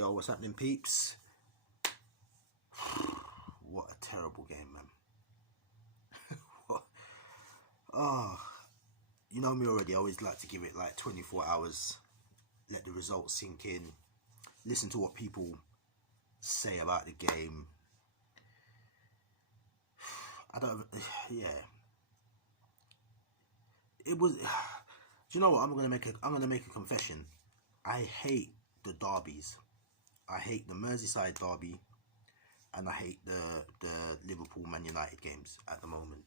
Yo, what's happening, peeps? What a terrible game, man. What? Oh, you know me already. I always like to give it like 24 hours, let the results sink in, listen to what people say about the game. Yeah. It was. Do you know what? I'm gonna make a confession. I hate the derbies. I hate the Merseyside derby, and I hate the Liverpool Man United games at the moment.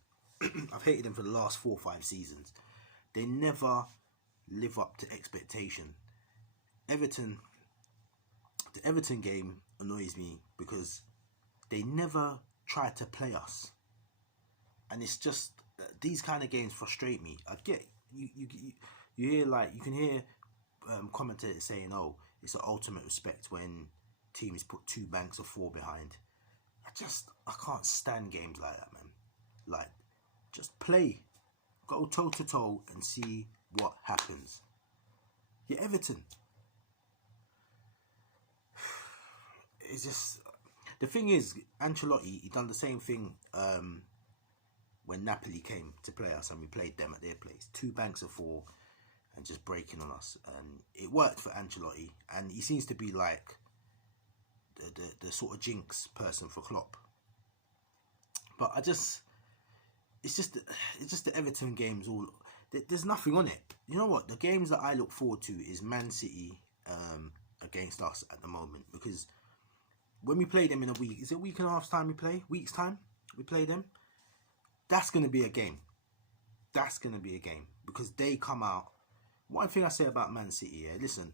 I've hated them for the last 4 or 5 seasons. They never live up to expectation. The Everton game annoys me because they never try to play us, and it's just these kind of games frustrate me. I get you hear, like, you can hear commentators saying, "Oh, it's the ultimate respect when teams put 2 banks of 4 behind." I can't stand games like that, man. Like, just play, go toe to toe, and see what happens. Yeah, Everton. It's just, the thing is, Ancelotti, he done the same thing when Napoli came to play us and we played them at their place. 2 banks of 4 and just breaking on us, and it worked for Ancelotti, and he seems to be like the sort of jinx person for Klopp. But it's just the Everton games. There's nothing on it. You know what? The games that I look forward to is Man City against us at the moment, because when we play them in a week, is it a week and a half's time we play? Week's time we play them. That's going to be a game. That's going to be a game because they come out. One thing I say about Man City, yeah, listen,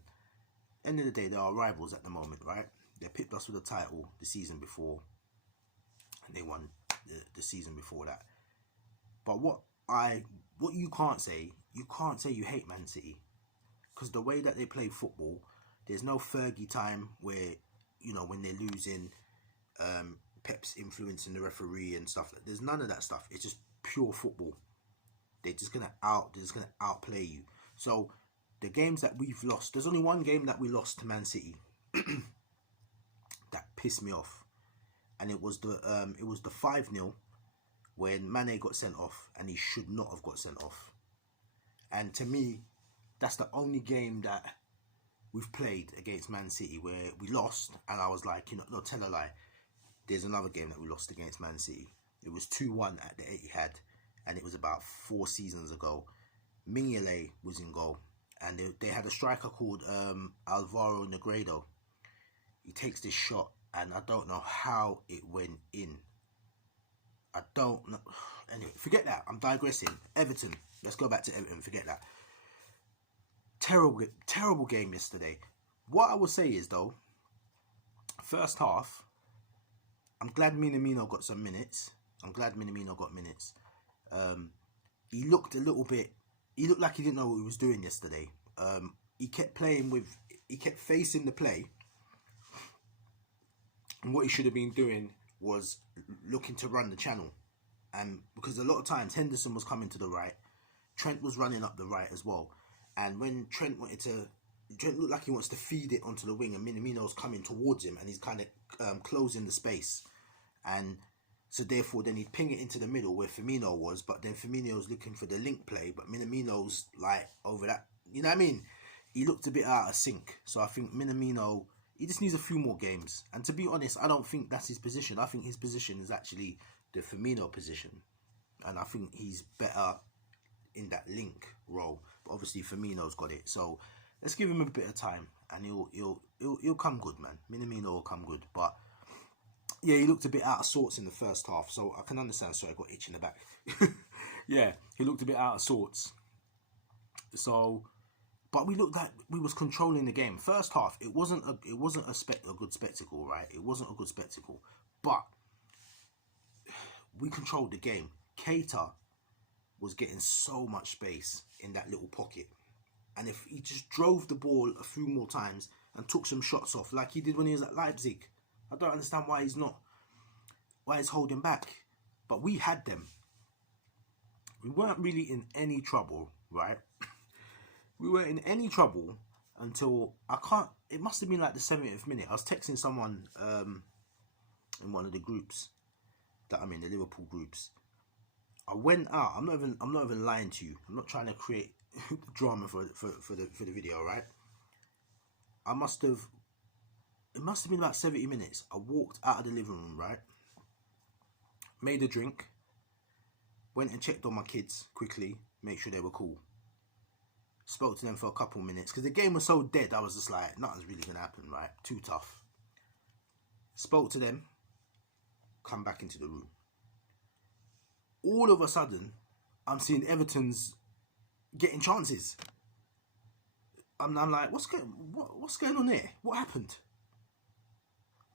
end of the day, they are rivals at the moment, right? They picked us with a title the season before, and they won the season before that. But what you can't say you hate Man City, because the way that they play football, there's no Fergie time where, you know, when they're losing, Pep's influencing the referee and stuff. There's none of that stuff. It's just pure football. They're just gonna outplay you. So the games that we've lost, there's only one game that we lost to Man City that pissed me off, and it was the 5-0 when Mane got sent off, and he should not have got sent off. And to me, that's the only game that we've played against Man City where we lost, and I was like, you know, no, tell a lie. There's another game that we lost against Man City. It was 2-1 at the Etihad, and it was about 4 seasons ago. Mignolet was in goal, and they had a striker called Alvaro Negredo. He takes this shot, and I don't know how it went in. I don't know. Anyway, forget that. I'm digressing. Everton. Let's go back to Everton. Forget that. Terrible game yesterday. What I will say is, though, first half, I'm glad Minamino got some minutes. I'm glad Minamino got minutes. He looked like he didn't know what he was doing yesterday. He kept facing the play, and what he should have been doing was looking to run the channel. And because a lot of times Henderson was coming to the right, Trent was running up the right as well. And when Trent looked like he wants to feed it onto the wing, and Minamino's coming towards him, and he's kind of closing the space. And so therefore then he'd ping it into the middle where Firmino was, but then Firmino's looking for the link play, but Minamino's like over that. You know what I mean? He looked a bit out of sync. So I think Minamino, he just needs a few more games. And to be honest, I don't think that's his position. I think his position is actually the Firmino position. And I think he's better in that link role. But obviously Firmino's got it. So let's give him a bit of time, and he'll come good, man. Minamino will come good. But yeah, he looked a bit out of sorts in the first half. So I can understand. Sorry, I got itch in the back. Yeah, he looked a bit out of sorts. So, but we looked like we was controlling the game. First half, it wasn't a good spectacle, right? It wasn't a good spectacle, but we controlled the game. Keita was getting so much space in that little pocket, and if he just drove the ball a few more times and took some shots off like he did when he was at Leipzig, I don't understand why he's holding back. But we had them. We weren't really in any trouble, right? We weren't in any trouble until it must have been like the 70th minute. I was texting someone in one of the groups that I'm in, the Liverpool groups. I went out. I'm not even lying to you. I'm not trying to create drama for the video, right? It must have been about 70 minutes. I walked out of the living room, right? Made a drink. Went and checked on my kids quickly, make sure they were cool. Spoke to them for a couple minutes because the game was so dead. I was just like, nothing's really gonna happen, right? Too tough. Spoke to them. Come back into the room. All of a sudden, I'm seeing Everton's getting chances. I'm like, what's going on there? What happened?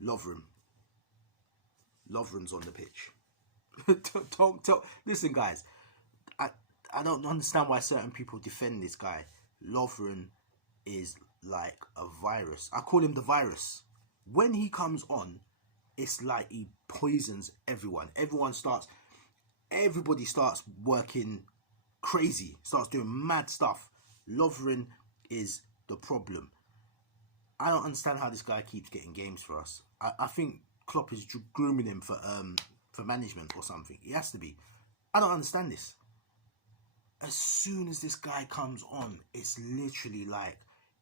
Lovren's on the pitch. Listen, guys, I don't understand why certain people defend this guy. Lovren is like a virus. I call him the virus. When he comes on, it's like he poisons everyone. Everybody starts working crazy, starts doing mad stuff. Lovren is the problem. I don't understand how this guy keeps getting games for us. I think Klopp is grooming him for management or something. He has to be. I don't understand this. As soon as this guy comes on, it's literally like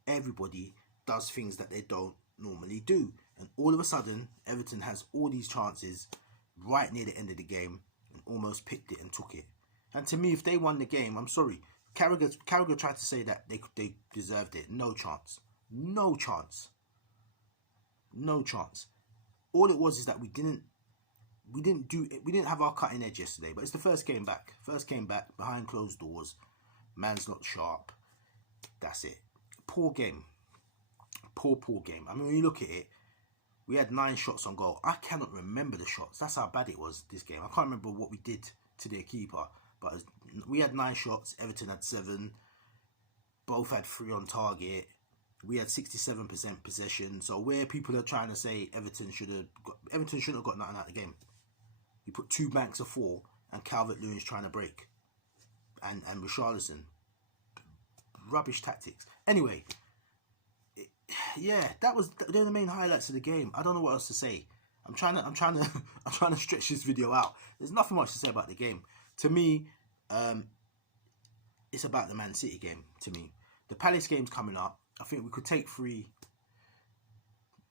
everybody does things that they don't normally do. And all of a sudden, Everton has all these chances right near the end of the game and almost picked it and took it. And to me, if they won the game, I'm sorry. Carragher tried to say that they deserved it. No chance. No chance. No chance. All it was is that we didn't have our cutting edge yesterday, but it's the first game back. First game back behind closed doors. Man's not sharp. That's it. Poor game. Poor game. I mean, when you look at it, we had 9 shots on goal. I cannot remember the shots. That's how bad it was this game. I can't remember what we did to their keeper, but we had 9 shots. Everton had 7. Both had 3 on target. We had 67% possession. So where people are trying to say Everton shouldn't have got nothing out of the game. You put 2 banks of 4 and Calvert-Lewin's trying to break. And Richarlison. Rubbish tactics. Anyway, yeah, they're the main highlights of the game. I don't know what else to say. I'm trying to stretch this video out. There's nothing much to say about the game. To me, it's about the Man City game, to me. The Palace game's coming up. I think we could take 3.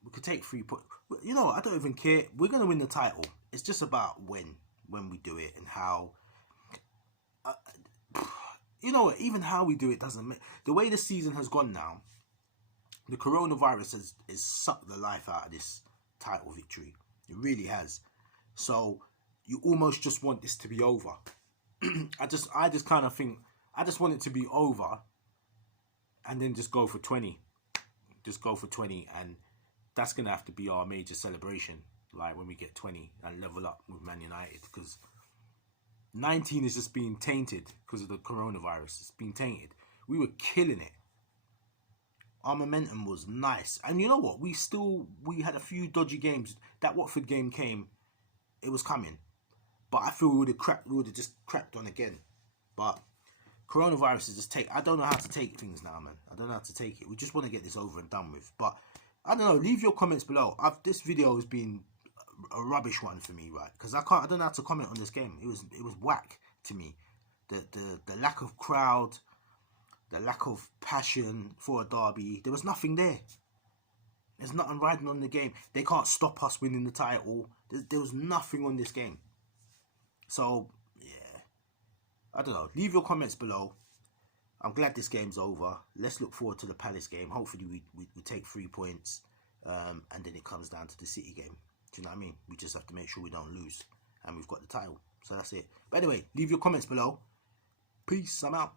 We could take 3 points. You know what? I don't even care. We're going to win the title. It's just about when we do it and how. You know what? Even how we do it doesn't make. The way the season has gone now, the coronavirus has sucked the life out of this title victory. It really has. So you almost just want this to be over. I just kind of think I just want it to be over, and then just go for 20. Just go for 20, and that's gonna have to be our major celebration. Like when we get 20 and level up with Man United, because 19 is just being tainted because of the coronavirus. It's been tainted. We were killing it. Our momentum was nice. And you know what? We had a few dodgy games. That Watford game came, it was coming. But I feel we would have just cracked on again. But coronavirus is just I don't know how to take things now, man. I don't know how to take it. We just want to get this over and done with. But I don't know. Leave your comments below. This video has been a rubbish one for me, right? Because I don't know how to comment on this game. It was whack to me. The lack of crowd, the lack of passion for a derby. There was nothing there. There's nothing riding on the game. They can't stop us winning the title. There was nothing on this game. So yeah, I don't know. Leave your comments below. I'm glad this game's over. Let's look forward to the Palace game. Hopefully we take 3 points, and then it comes down to the City game. Do you know what I mean? We just have to make sure we don't lose, and we've got the title. So that's it. But anyway, leave your comments below. Peace. I'm out.